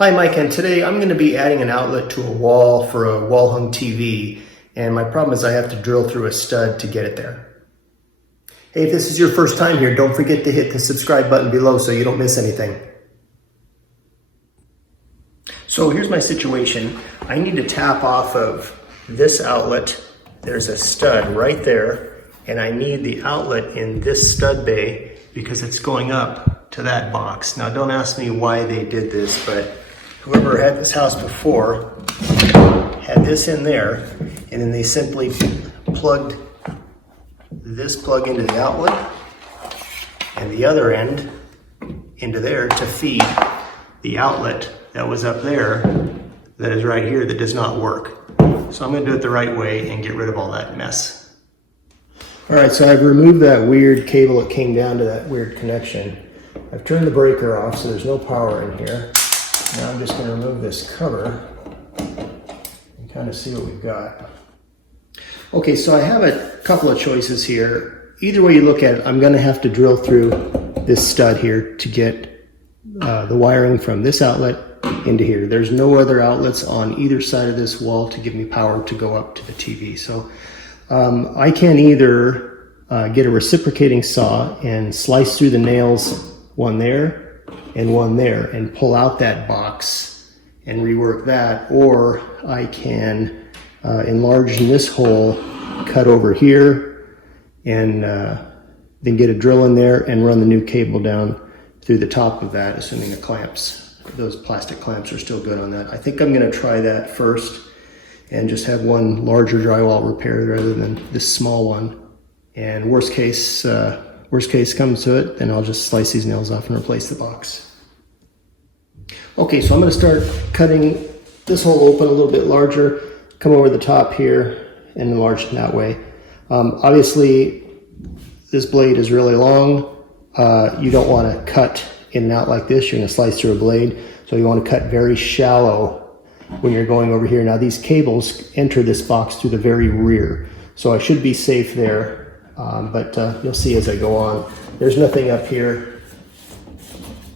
Hi Mike, and today I'm going to be adding an outlet to a wall for a wall hung TV, and my problem is I have to drill through a stud to get it there. Hey, if this is your first time here, don't forget to hit the subscribe button below so you don't miss anything. So here's my situation. I need to tap off of this outlet. There's a stud right there, and I need the outlet in this stud bay because it's going up to that box. Now don't ask me why they did this, but whoever had this house before had this in there, and then they simply plugged this plug into the outlet and the other end into there to feed the outlet that was up there that is right here that does not work. So I'm going to do it the right way and get rid of all that mess. All right, so I've removed that weird cable that came down to that weird connection. I've turned the breaker off so there's no power in here. Now I'm just going to remove this cover and kind of see what we've got. Okay, so I have a couple of choices here. Either way you look at it, I'm going to have to drill through this stud here to get the wiring from this outlet into here. There's no other outlets on either side of this wall to give me power to go up to the TV. So I can either get a reciprocating saw and slice through the nails, one there and one there, and pull out that box and rework that, or I can enlarge this hole, cut over here, and then get a drill in there and run the new cable down through the top of that, assuming the clamps, those plastic clamps are still good on that. I think I'm going to try that first and just have one larger drywall repair rather than this small one. And worst case comes to it, then I'll just slice these nails off and replace the box. Okay, so I'm going to start cutting this hole open a little bit larger, come over the top here and enlarge it that way. Obviously, this blade is really long. You don't want to cut in and out like this. You're going to slice through a blade, so you want to cut very shallow when you're going over here. Now these cables enter this box through the very rear, so I should be safe there, but you'll see as I go on. There's nothing up here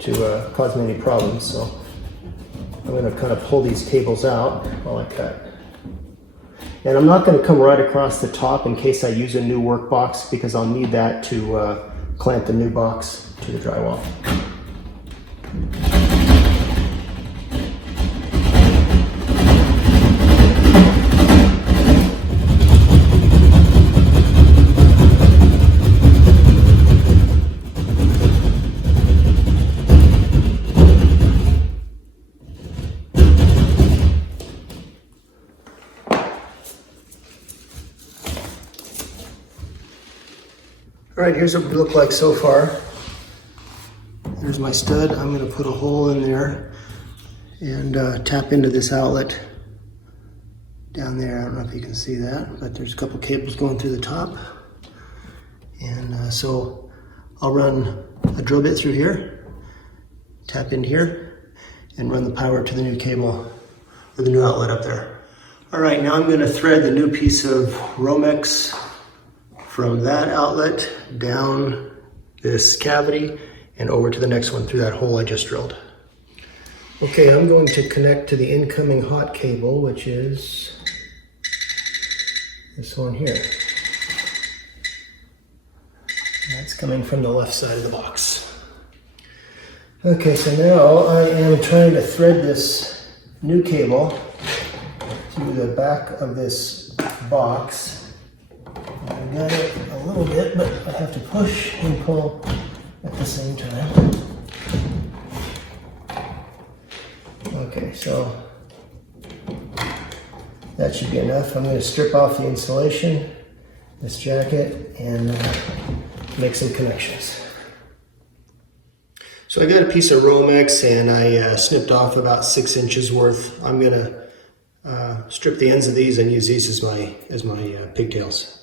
to cause me any problems, so I'm going to kind of pull these cables out while I cut. And I'm not going to come right across the top in case I use a new work box, because I'll need that to clamp the new box to the drywall. All right, here's what we look like so far. There's my stud. I'm going to put a hole in there and tap into this outlet down there. I don't know if you can see that, but there's a couple cables going through the top. And so I'll run a drill bit through here, tap in here, and run the power to the new cable or the new outlet up there. All right, now I'm going to thread the new piece of Romex from that outlet down this cavity and over to the next one through that hole I just drilled. Okay, I'm going to connect to the incoming hot cable, which is this one here. That's coming from the left side of the box. Okay, so now I am trying to thread this new cable through the back of this box. I got it a little bit, but I have to push and pull at the same time. Okay, so that should be enough. I'm going to strip off the insulation, this jacket, and make some connections. So I got a piece of Romex and I snipped off about 6 inches worth. I'm going to strip the ends of these and use these as my pigtails.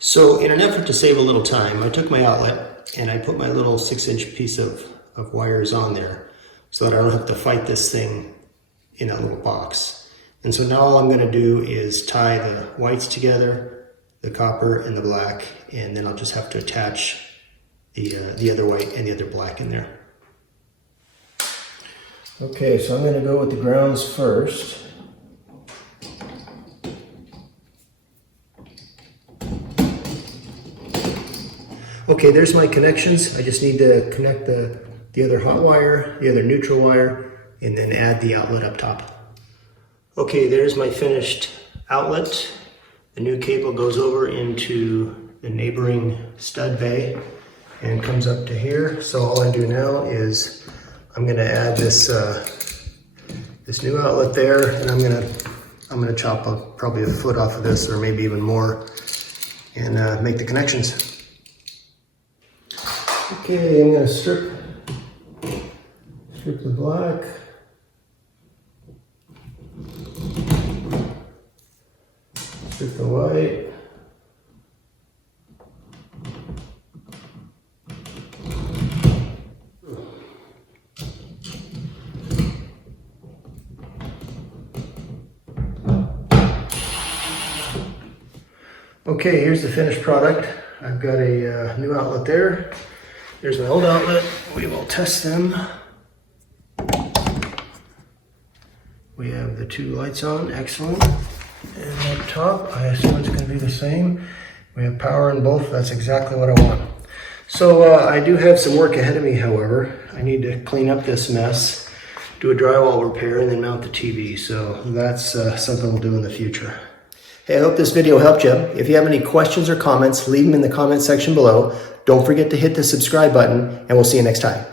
So in an effort to save a little time, I took my outlet and I put my little 6-inch piece of wires on there so that I don't have to fight this thing in that little box. And so now all I'm going to do is tie the whites together, the copper and the black, and then I'll just have to attach the other white and the other black in there. Okay, so I'm going to go with the grounds first. Okay, there's my connections. I just need to connect the other hot wire, the other neutral wire, and then add the outlet up top. Okay, there's my finished outlet. The new cable goes over into the neighboring stud bay and comes up to here. So all I do now is I'm going to add this this new outlet there, and I'm gonna chop up probably a foot off of this, or maybe even more, and make the connections. Okay, I'm gonna strip the black. Strip the white. Okay, here's the finished product. I've got a new outlet there. There's my old outlet. We will test them. We have the two lights on, excellent. And up top, I assume it's going to be the same. We have power in both, that's exactly what I want. So I do have some work ahead of me, however. I need to clean up this mess, do a drywall repair, and then mount the TV. So that's something we'll do in the future. Hey, I hope this video helped you. If you have any questions or comments, leave them in the comment section below. Don't forget to hit the subscribe button, and we'll see you next time.